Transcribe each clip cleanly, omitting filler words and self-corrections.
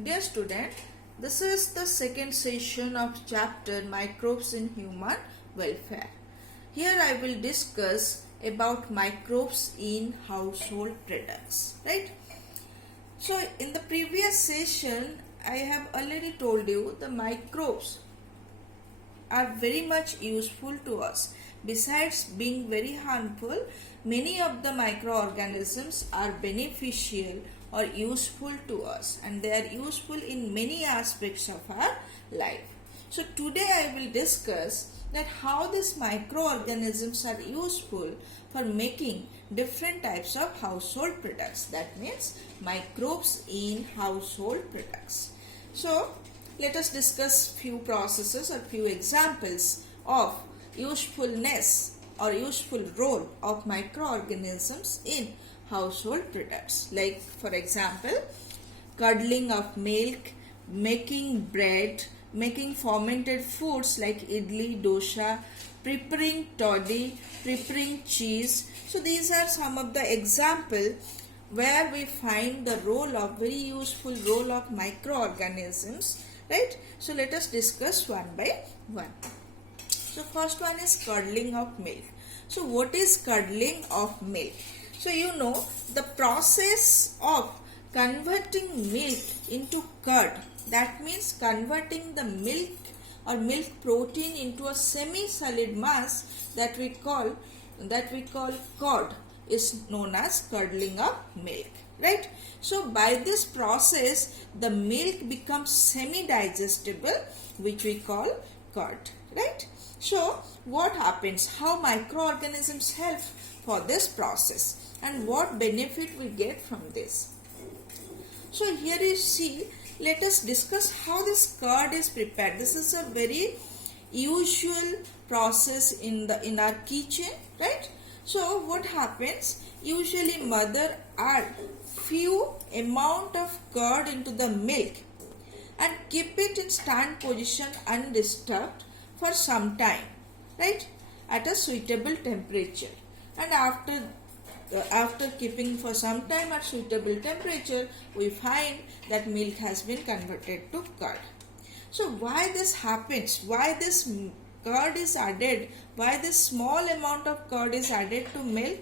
Dear student, this is the second session of chapter Microbes in Human Welfare. Here I will discuss about microbes in household products, right? So in the previous session I have already told you the microbes are very much useful to us. Besides being very harmful, many of the microorganisms are beneficial or useful to us, and they are useful in many aspects of our life. So today I will discuss that how these microorganisms are useful for making different types of household products. That means microbes in household products. So let us discuss few processes or few examples of usefulness or useful role of microorganisms in household products. Like for example, curdling of milk, making bread, making fermented foods like idli, dosha, preparing toddy, preparing cheese. So these are some of the examples where we find the role of very useful role of microorganisms, right? So let us discuss one by one. So first one is curdling of milk. So what is curdling of milk? So you know the process of converting milk into curd, that means converting the milk or milk protein into a semi-solid mass that we call curd is known as curdling of milk, right? So by this process the milk becomes semi-digestible, which we call curd, right? So what happens? How microorganisms help for this process and what benefit we get from this? So here you see, let us discuss how this curd is prepared. This is a very usual process in our kitchen, right? So what happens? Usually mother add few amount of curd into the milk and keep it in stand position undisturbed for some time, right, at a suitable temperature. And after keeping for some time at suitable temperature, we find that milk has been converted to curd. So why this happens? Why this curd is added? Why this small amount of curd is added to milk?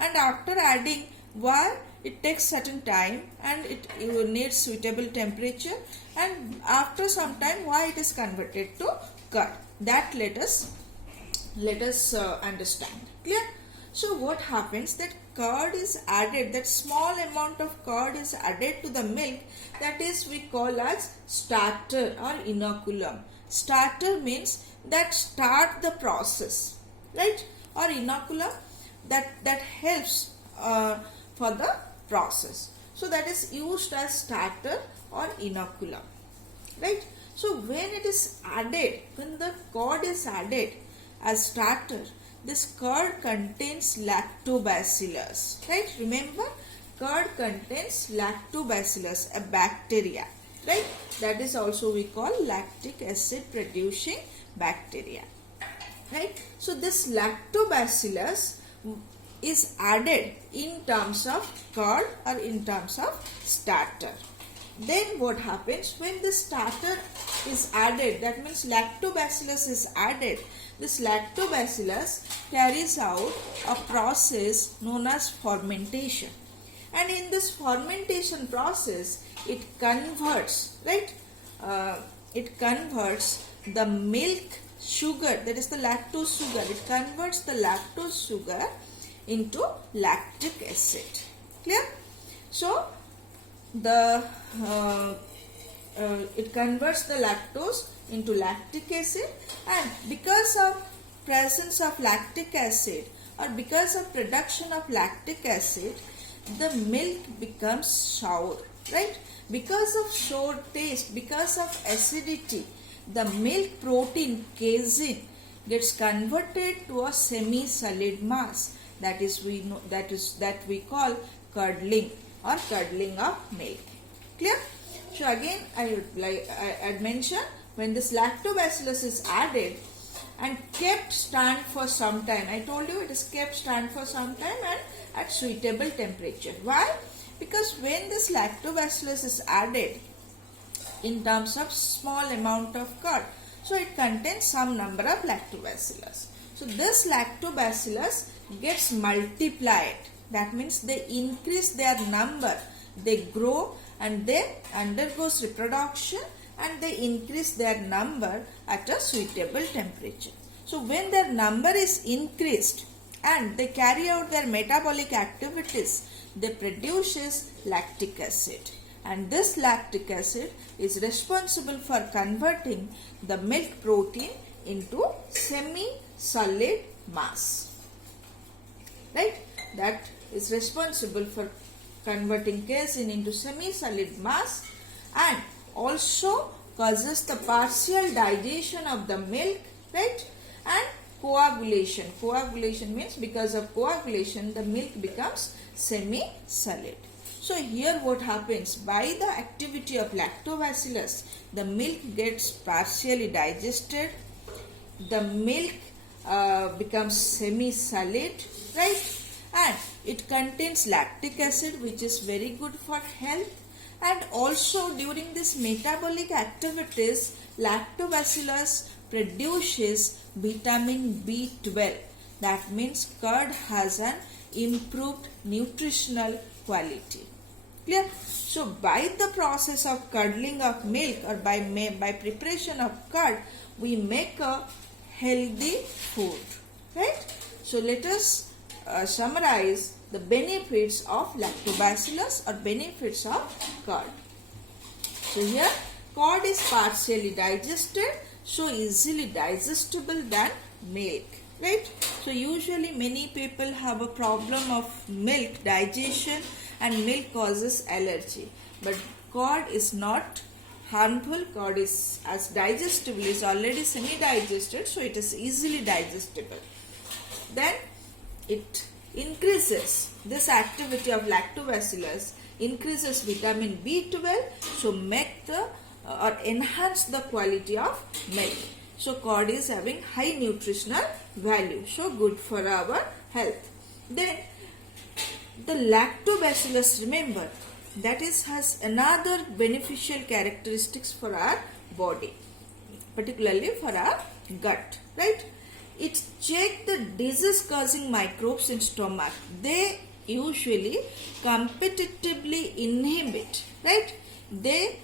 And after adding, why it takes certain time and it needs suitable temperature, and after some time why it is converted to curd? That let us understand. Clear? So what happens, that curd is added, that small amount of curd is added to the milk, that is we call as starter or inoculum. Starter means that start the process, right? Or inoculum that helps for the process. So that is used as starter or inoculum, right? So when it is added, when the curd is added as starter, this curd contains lactobacillus, right? Remember, curd contains lactobacillus, a bacteria, right? That is also we call lactic acid producing bacteria, right? So this lactobacillus is added in terms of curd or in terms of starter. Then what happens when the starter is added, that means lactobacillus is added. This lactobacillus carries out a process known as fermentation, and in this fermentation process it converts, right? It converts the milk sugar, that is the lactose sugar, it converts the lactose sugar into lactic acid. Clear? So it converts the lactose into lactic acid, and because of presence of lactic acid or because of production of lactic acid, the milk becomes sour, right? Because of sour taste, because of acidity, the milk protein casein gets converted to a semi-solid mass, that we call curdling or curdling of milk. Clear? So again I had mentioned, when this lactobacillus is added and kept stand for some time, I told you it is kept stand for some time and at suitable temperature. Why? Because when this lactobacillus is added, in terms of small amount of curd. So it contains some number of lactobacillus. So this lactobacillus gets multiplied. That means they increase their number. They grow and they undergoes reproduction and they increase their number at a suitable temperature. So when their number is increased and they carry out their metabolic activities, they produces lactic acid. And this lactic acid is responsible for converting the milk protein into semi-solid mass. Right? That is responsible for converting casein into semi-solid mass and also causes the partial digestion of the milk, right? And coagulation. Coagulation means because of coagulation the milk becomes semi-solid. So here what happens, by the activity of lactobacillus, the milk gets partially digested, the milk becomes semi-solid, right? And it contains lactic acid, which is very good for health. And also during this metabolic activities, lactobacillus produces vitamin B12. That means curd has an improved nutritional quality. Clear? So by the process of curdling of milk or by preparation of curd, we make a healthy food. Right? So let us summarize the benefits of lactobacillus or benefits of curd. So here curd is partially digested, so easily digestible than milk, right? So usually many people have a problem of milk digestion and milk causes allergy, but curd is not harmful. Curd is as digestible, is already semi-digested, so it is easily digestible. Then it increases, this activity of lactobacillus increases vitamin B12, so make the or enhance the quality of milk. So curd is having high nutritional value, so good for our health. Then the lactobacillus, remember, that is has another beneficial characteristics for our body, particularly for our gut, right? It checks the disease causing microbes in stomach. They usually competitively inhibit, right? They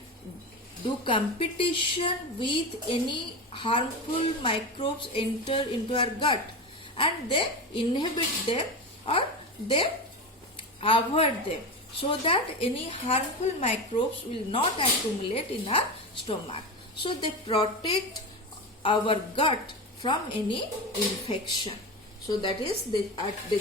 do competition with any harmful microbes enter into our gut and they inhibit them or they avoid them so that any harmful microbes will not accumulate in our stomach. So they protect our gut from any infection. So that is they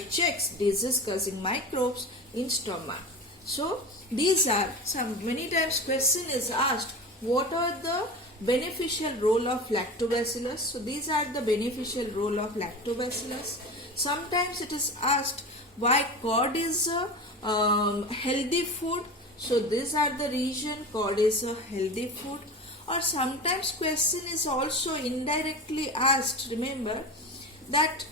checks disease causing microbes in stomach. So these are some, many times question is asked, what are the beneficial role of lactobacillus? So these are the beneficial role of lactobacillus. Sometimes it is asked why curd is a healthy food. So these are the reason curd is a healthy food. Or sometimes question is also indirectly asked, remember, that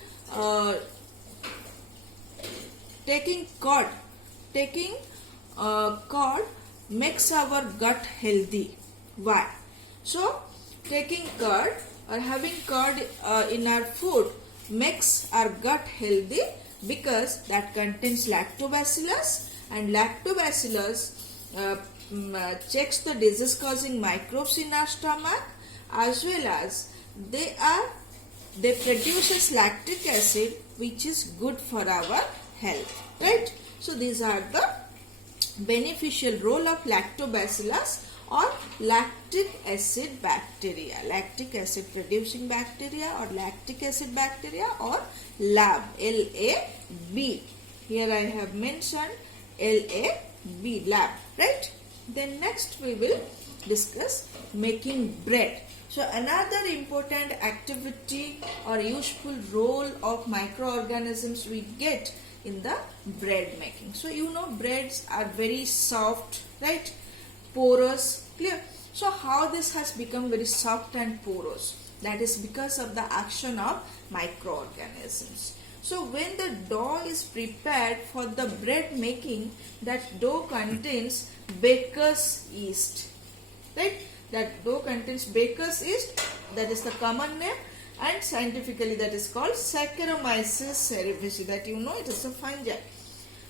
taking curd makes our gut healthy. Why? So taking curd or having curd in our food makes our gut healthy because that contains lactobacillus, and lactobacillus checks the disease causing microbes in our stomach, as well as they produces lactic acid, which is good for our health, right? So these are the beneficial role of lactobacillus or lactic acid bacteria, lactic acid producing bacteria or lactic acid bacteria or LAB, L-A-B. Here I have mentioned L-A-B, LAB, right? Then next we will discuss making bread. So another important activity or useful role of microorganisms we get in the bread making. So you know breads are very soft, right? Porous, clear? So how this has become very soft and porous? That is because of the action of microorganisms. So when the dough is prepared for the bread making, that dough contains baker's yeast, right? That dough contains baker's yeast, that is the common name, and scientifically that is called Saccharomyces cerevisiae. That you know, it is a fungi.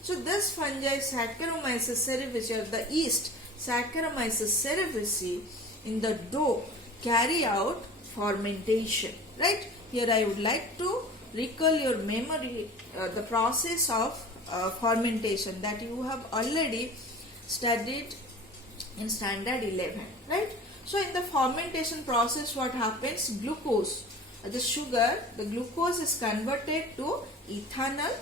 So this fungi Saccharomyces cerevisiae, or the yeast Saccharomyces cerevisiae in the dough carry out fermentation. Right? Here I would like to recall your memory the process of fermentation that you have already studied in standard 11. Right? So in the fermentation process, what happens? Glucose, the sugar, the glucose is converted to ethanol,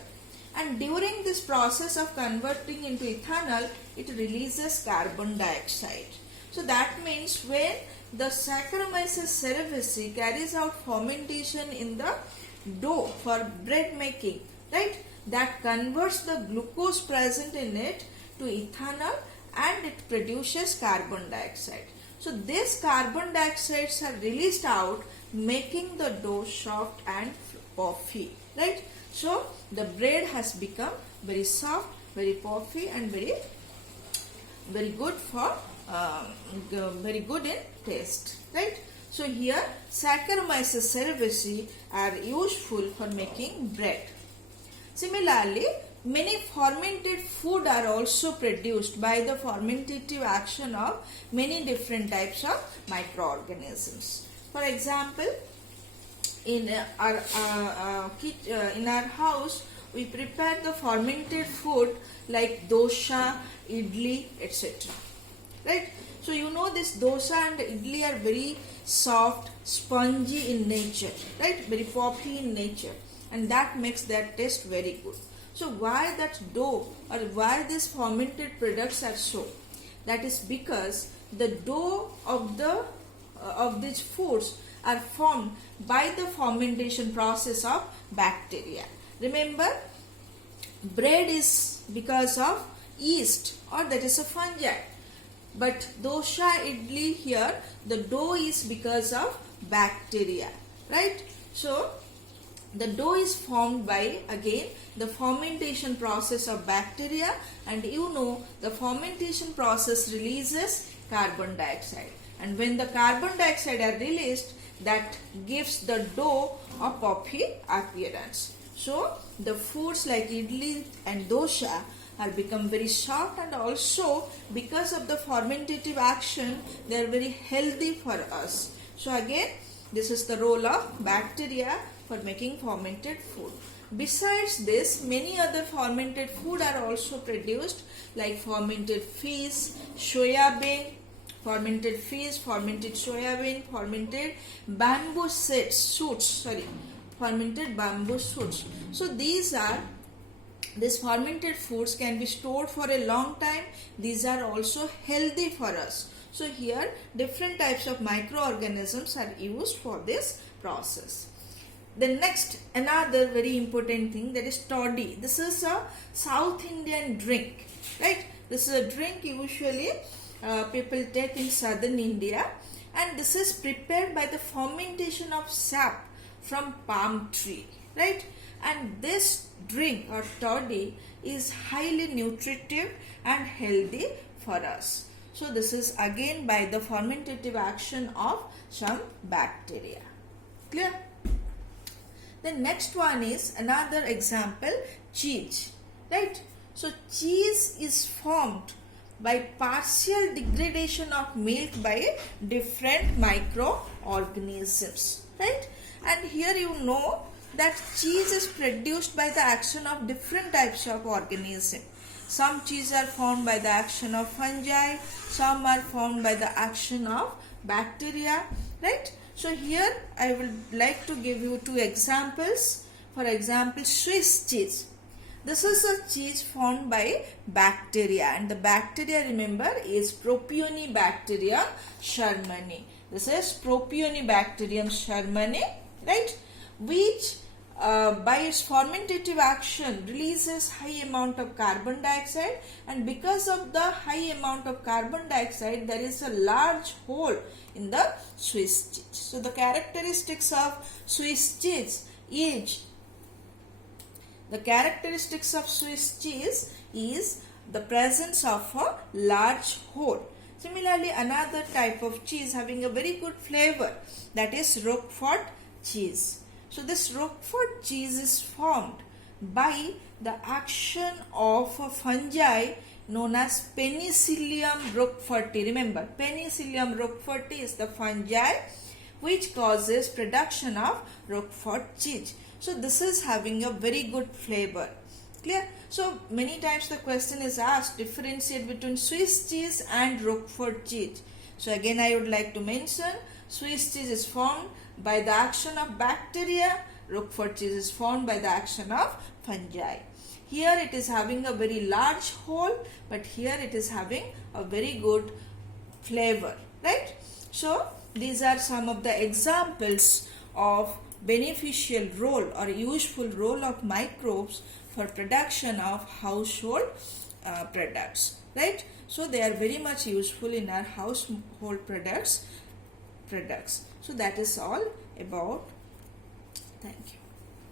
and during this process of converting into ethanol, it releases carbon dioxide. So that means when the Saccharomyces cerevisiae carries out fermentation in the dough for bread making, right, that converts the glucose present in it to ethanol and it produces carbon dioxide. So these carbon dioxides are released out, making the dough soft and puffy, right? So the bread has become very soft, very puffy, and very good for very good in taste, right? So here Saccharomyces cerevisiae are useful for making bread. Similarly, many fermented food are also produced by the fermentative action of many different types of microorganisms. For example, in our house, we prepare the fermented food like dosha, idli, etc. Right? So you know this dosha and idli are very soft, spongy in nature, right? Very puffy in nature, and that makes their taste very good. So why that dough or why these fermented products are so? That is because the dough of these foods are formed by the fermentation process of bacteria. Remember, bread is because of yeast, or that is a fungi. But dosha, idli, here the dough is because of bacteria, right? So the dough is formed by, again, the fermentation process of bacteria, and you know the fermentation process releases carbon dioxide, and when the carbon dioxide are released, that gives the dough a puffy appearance. So the foods like idli and dosha are become very soft, and also because of the fermentative action they are very healthy for us. So again, this is the role of bacteria for making fermented food. Besides this, many other fermented food are also produced like fermented fish, soya bean, fermented bamboo shoots, fermented bamboo shoots. So these fermented foods can be stored for a long time. These are also healthy for us. So here different types of microorganisms are used for this process. The next, another very important thing, that is toddy. This is a South Indian drink, right? This is a drink usually people take in southern India, and this is prepared by the fermentation of sap from palm tree, right? And this drink or toddy is highly nutritive and healthy for us. So this is again by the fermentative action of some bacteria. Clear? The next one is another example, cheese, right? So cheese is formed by partial degradation of milk by different microorganisms, right? And here you know that cheese is produced by the action of different types of organisms. Some cheese are formed by the action of fungi, some are formed by the action of bacteria, right? So here I would like to give you two examples. For example, Swiss cheese. This is a cheese formed by bacteria, and the bacteria, remember, is Propionibacterium shermani. This is Propionibacterium shermani, right? Which by its fermentative action releases high amount of carbon dioxide, and because of the high amount of carbon dioxide there is a large hole in the Swiss cheese. So the characteristics of Swiss cheese is the presence of a large hole. Similarly, another type of cheese having a very good flavor, that is Roquefort cheese. So this Roquefort cheese is formed by the action of a fungi known as Penicillium roqueforti. Remember, Penicillium roqueforti is the fungi which causes production of Roquefort cheese. So this is having a very good flavor. Clear? So many times the question is asked, differentiate between Swiss cheese and Roquefort cheese. So again I would like to mention, Swiss cheese is formed by the action of bacteria, Roquefort cheese is formed by the action of fungi. Here it is having a very large hole, but here it is having a very good flavor, right? So these are some of the examples of beneficial role or useful role of microbes for production of household products, right? So they are very much useful in our household products. So that is all about. Thank you.